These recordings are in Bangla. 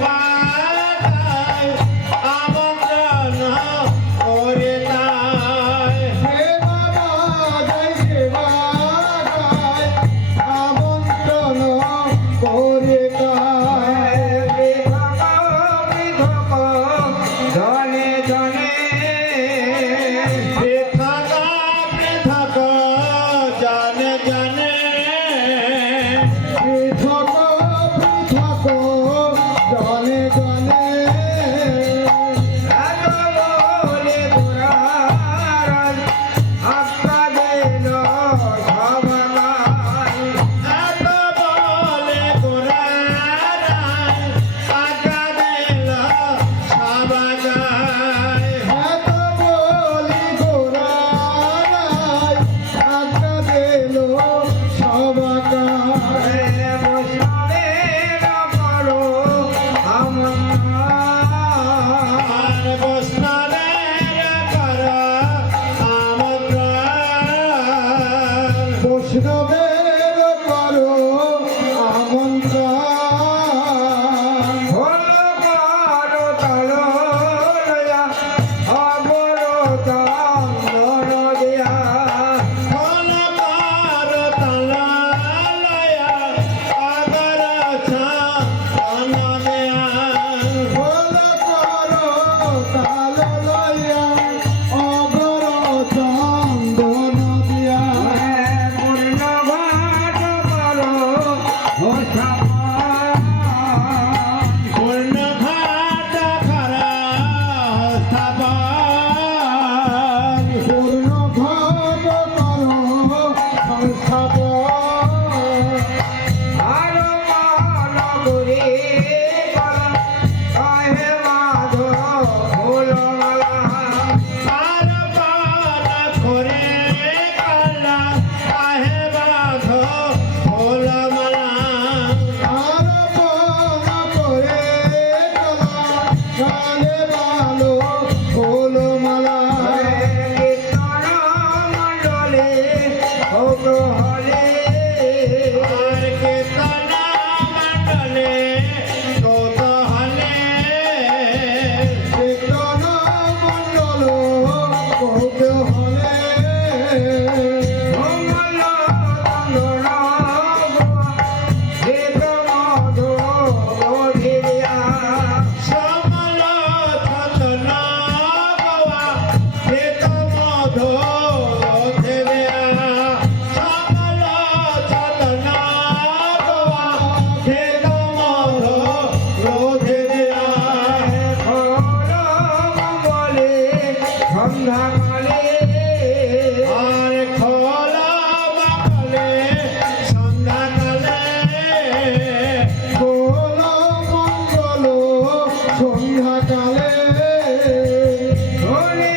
Bye. করে জনে জনে পৃথক পৃথক জানে জানে পৃথক পৃথক জনে জনে বলে পুরাণ আত্মা দিল সবাই এত বলে কোরআন আজ্ঞা দিল সবাই এত বলি কোরআন আজ্ঞা দিল সবাই আর বৈষ্ণবের কর আমন্ত্রণ বৈষ্ণবের করো আমন্ত্রণ ফল কর তলয়া আগর চন্দন দেয়া ফল কর তলয়া আগর চন্দন দিয়া পূর্ণ ঘাট করা স্থাপন পূর্ণ ঘাট করো সংস্থাপন আর পার করে কালা আহে বাধ ফুলমালা আর পার করে কালা গালে ভালো ফুলমালা আর কীর্তনা মণ্ডলে কৌতূহলে কীর্তনা মণ্ডল কৌতূহলে সমালোচনা গাওয়া হেত মধু রোধে দেয়া সমালোচনা গাওয়া হেত মধু রোধে দেয়া আর খোলা বাকালে সন্ধ্যাকালে খোলা মঙ্গল সন্ধ্যাকালে শোনে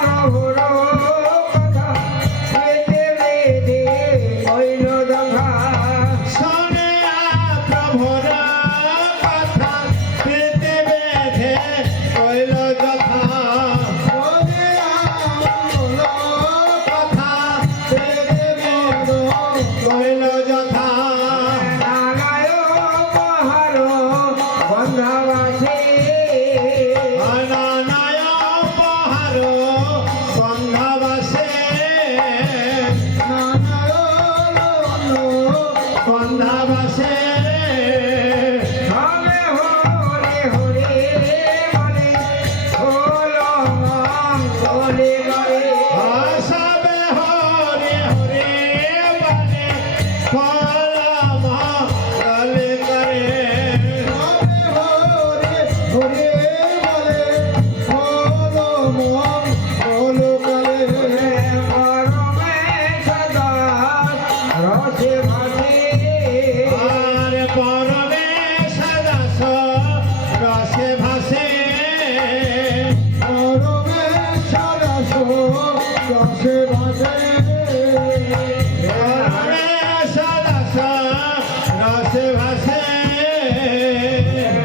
প্রভুর কথা পেতে বেঁধে কইল যথা শোনে কথা পেতে বেঁধে কইল যথা আনানায় উপহার বন্ধবাসে বন্ধবাসে সবে হরে হরে বলে ফল মঙ্গল করে সবে হরে হরে বলে ফল মঙ্গল করে আর পরমেশ দাস রসে ভাসে পরমেশ দাস রসে ভাসে পরমেশ দাস রসে ভাসে